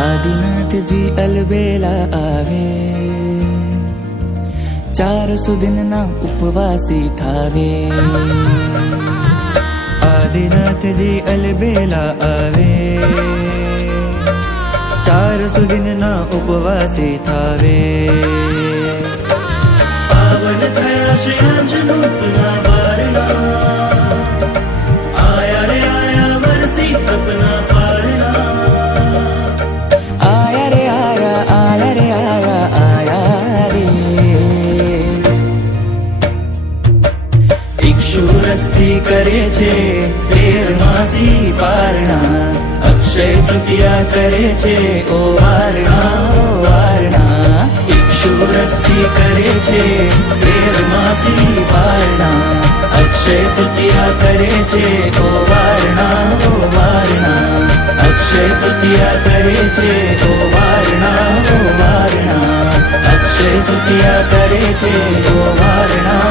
આદિનાથજી અલબેલા આવે, 400 દિનના ઉપવાસી થાવે. આદિનાથજી અલબેલા આવે, 400 દિનના ઉપવાસી થાવે. પાવન થયા શ્રી અંજનોપના વારણા, આયા રે આયા વરસી તપના પારણા. આયા રે આયા, આયા રે આયા, આયા રે. ઇક્ષુરસ્થી કરે છે 13 માસી પારણા, અક્ષય તૃતીયા કરે છે ઓ વારણા, ઓ વારણા. ઇક્ષુરસ્થી કરે છે 13 માસી પારણા, અક્ષય તૃતીયા કરે છે ઓ વારણા, ઓ વારણા. અક્ષય તૃતીયા કરે છે ઓ વારણા, ઓ વારણા. અક્ષય તૃતીયા કરે છે ઓ વારણા,